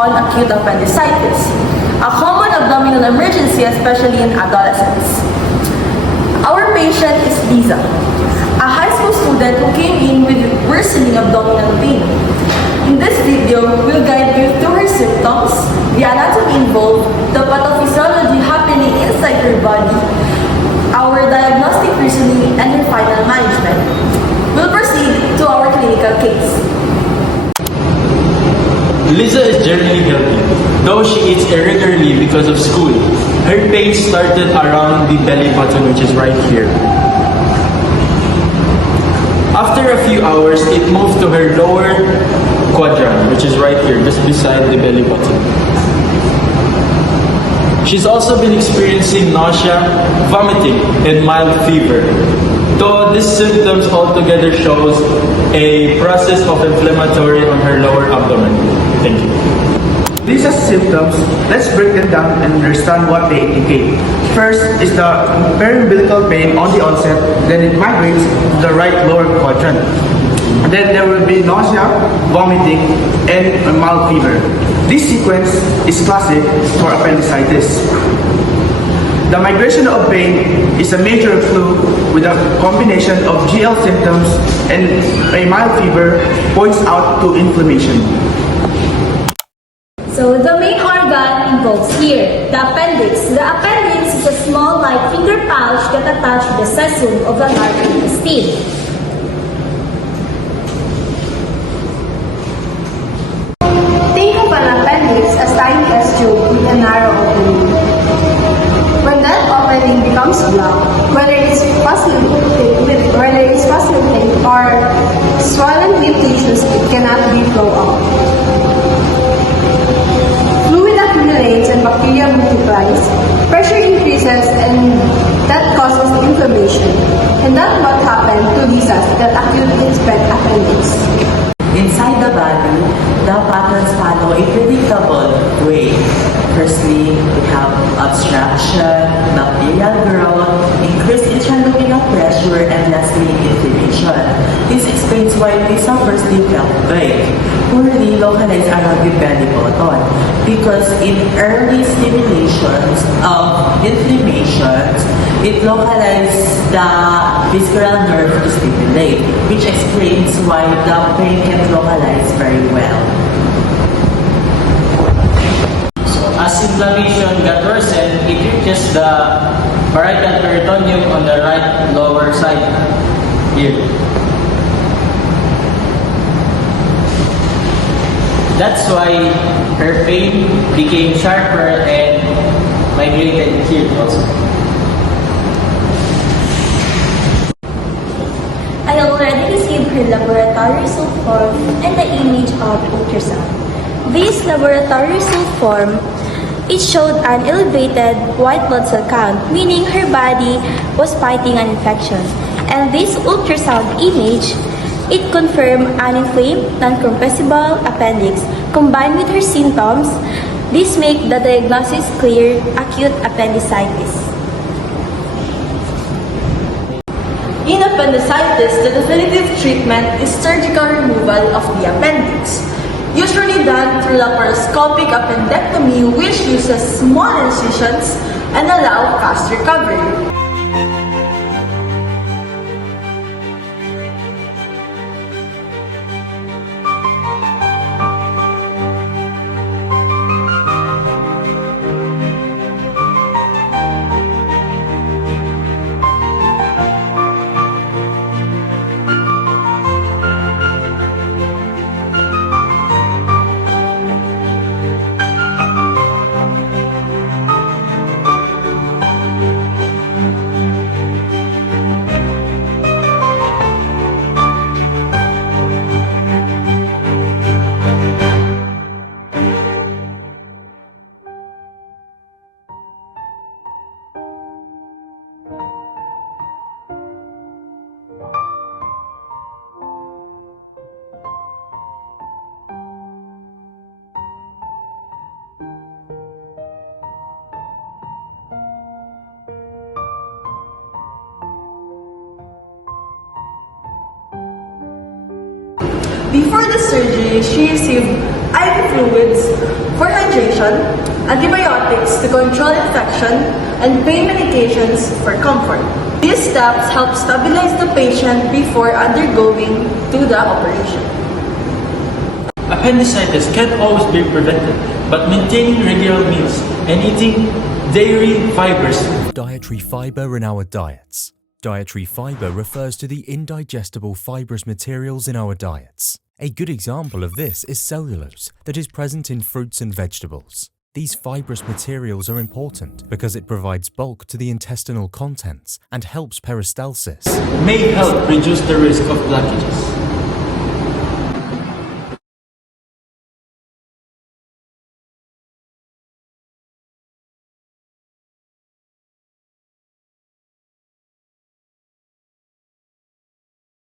on acute appendicitis, a common abdominal emergency especially in adolescents. Our patient is Lisa, a high school student who came in with worsening abdominal pain. In this video, we'll guide you through her symptoms, the anatomy involved, the pathophysiology happening inside her body, our diagnostic reasoning, and her final management. We'll proceed to our clinical case. Lisa is generally healthy, though she eats irregularly because of school. Her pain started around the belly button, which is right here. After a few hours, it moved to her lower quadrant, which is right here, just beside the belly button. She's also been experiencing nausea, vomiting, and mild fever. Though these symptoms altogether shows a process of inflammatory on her lower abdomen. Thank you. These are symptoms. Let's break them down and understand what they indicate. First is the periumbilical pain on the onset, then it migrates to the right lower quadrant. And then there will be nausea, vomiting, and a mild fever. This sequence is classic for appendicitis. The migration of pain is a major flu with a combination of GL symptoms and a mild fever points out to inflammation. So the main organ involves here, the appendix. The appendix is a small light finger pouch that attaches the cecum of the large intestine. Think of an appendix as tiny as tube with a narrow opening. When that opening becomes blocked, whether it's facilitated or swollen with tissues, it cannot be flow out. Fluid accumulates and bacteria multiplies, pressure increases, and that causes inflammation. And that's what happened to Lisa's that acute appendix. Inside the body, the patterns follow a predictable way. Firstly, we have obstruction, bacterial growth, increased intraluminal pressure, and lastly, inflammation. This explains why Lisa firstly felt vague, poorly localized around the belly button, because in early stimulations of inflammations, it localized the visceral nerve to stimulate, which explains why the pain can localize very well. As inflammation got worsened, it reaches the parietal peritoneum on the right lower side here. That's why her pain became sharper and migrated here also. I already received her laboratory result form and the image of ultrasound. This laboratory result form, it showed an elevated white blood cell count, meaning her body was fighting an infection. And this ultrasound image, it confirmed an inflamed, non-compressible appendix. Combined with her symptoms, this makes the diagnosis clear: acute appendicitis. In appendicitis, the definitive treatment is surgical removal of the appendix, usually done through laparoscopic appendectomy, which uses small incisions and allow fast recovery. Before the surgery, she received IV fluids for hydration, antibiotics to control infection, and pain medications for comfort. These steps help stabilize the patient before undergoing to the operation. Appendicitis can't always be prevented, but maintaining regular meals and eating dairy fibers. Dietary fiber in our diets. Dietary fiber refers to the indigestible fibrous materials in our diets. A good example of this is cellulose that is present in fruits and vegetables. These fibrous materials are important because it provides bulk to the intestinal contents and helps peristalsis. May help reduce the risk of blockages.